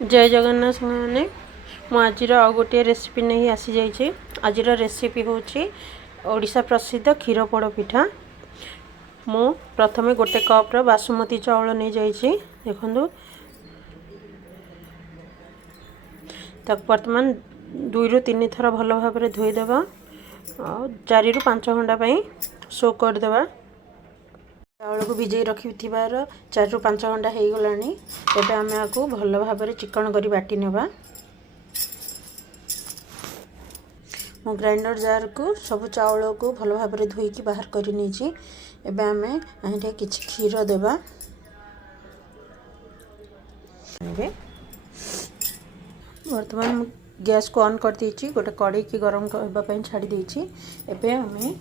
जय जगन्नाथ मैंने आज गोटे रेसिपी नहीं आसी जाइए। आज रेसिपी हूँ ओडिशा प्रसिद्ध क्षीर पोड़ पिठा। मु प्रथमे गोटे कप्र बासुमती चाउल नहीं जाइए। देखु तक बर्तमान 2 ରୁ 3 थर भल भाव धोईदेव और 4 ରୁ 5 घंटा सो करदे। चाउल को भिजई रखि 4 ରୁ 5 घंटा हो गलानी। एबे आमे आको भल भाव चिकन करी बाटी नेबा। मो ग्राइंडर जार को सब चाउल को भल भाव धोईकी बाहर करी नीची। एबे आमे आहिरे किछि क्षीर देबा। वर्तमान गैस को ऑन कर दीची। गोटे कढ़ाई की गरम करबा पई छाड़ी दीची। एबे आमे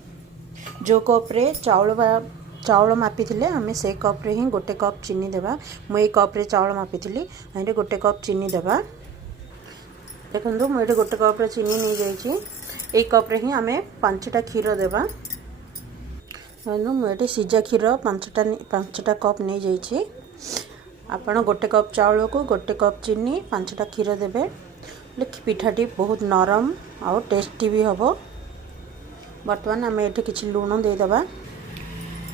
जो कप रे चाउल मापी थिले आमे से कप रे ही गोटे कप चीनी देबा। मु ए कप रे चाउल मापी थिली आइरे गोटे कप चीनी देबा। देखंतु मु एटे गोटे कप रे चीनी नै जाईची। ए कप रे ही आमे 5टा क्षीर देबा। मु एटे सिजा क्षीर 5टा कप नै जाईची। आपण गोटे कप चाउल को गोटे कप चीनी 5टा क्षीर देबे। पिठाटी बहुत नरम और टेस्टी भी हबो। वर्तमान आमे एटे किछि लूण दे देबा।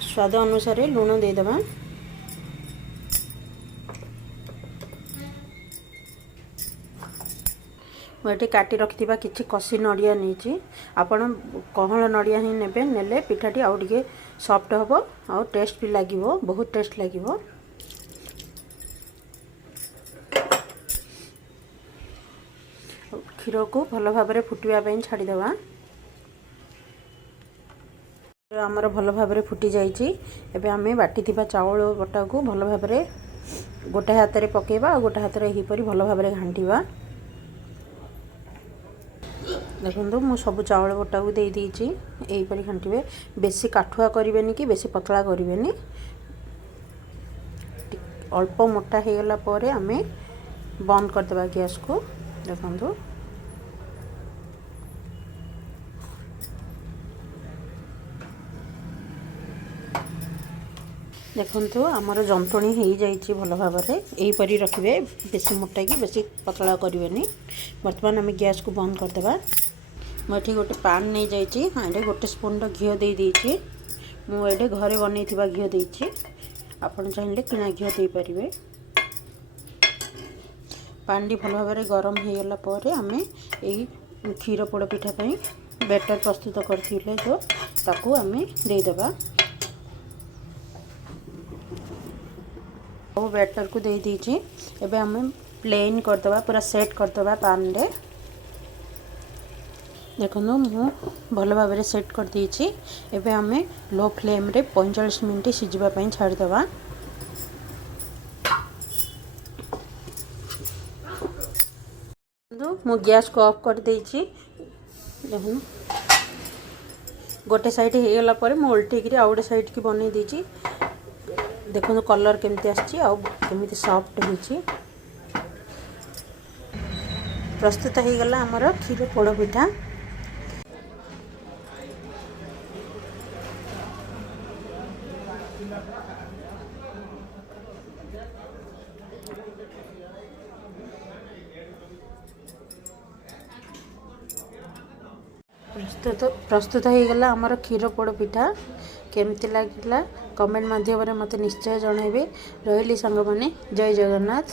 स्वाद अनुसार लूण दे देबा। मुझे काटी रखिथिबा किछि कसी नड़िया नहीं। आपण कहल नड़िया ही नेबे। नेले पिठाटी आउ टिके सॉफ्ट हबो और टेस्ट भी लागिवो। बहुत टेस्ट लागिवो। क्षीर को भल भाव फुटवा पई छाड़ी देबा। आमर भल भाव फुटी जाइए। एबे आमे बाटी थिबा चाउल बटा को भल भाव गोटे हाथ में पकेबा और गोटे हाथ में हीपरी भल भाव घांटीबा। देखो मु सब चाउल बटा को दे दीची। एहीपरी घांटीबे। बेसी काठुआ करिवेनी कि बेसी पतला करिवेनी। अल्प मोटा हो गला परे आमे बंद कर देबा गैस को। देखो देखो आमर जंतुणी हो जाइए भल भाव यहीपरी रखिए। बेसी मोटा कि बेसी पतला करें। बर्तमान आम गैस को बंद करदे। मुझे गोटे पान नहीं जाइए। हाँ गोटे स्पून घी दे दीची। मुझे घरे बन घी देची। आपड़ चाहिए किना घी दे पारे। पानी भल भाव गरम हो गला आम यही क्षीर पोड़ पिठा बैटर प्रस्तुत करथिले जो ताकू आम देदेबा। बैटर को दे दीची। एबे हमें प्लेन करदबा पूरा सेट करदबा पान रे। देखो मु भल भाव सेट कर दीची। एबे हमें लो फ्लेम रे 45 मिनट सिझिबा पई छाड़ दबा। मु गैस को ऑफ कर दीची। देखो गोटे साइड हो गला परे मु उल्टी आ गोटे साइड की बनै दीची। देखो कलर केमती आमती सॉफ्ट होची। प्रस्तुत हो गला आमर क्षीर पोड़ पिठा। प्रस्तुत हो गला आमर क्षीर पोड़ पिठा। केमती लगिला कमेंट माध्यम मते निश्चय जनइबे। रहिली संग माने जय जगन्नाथ।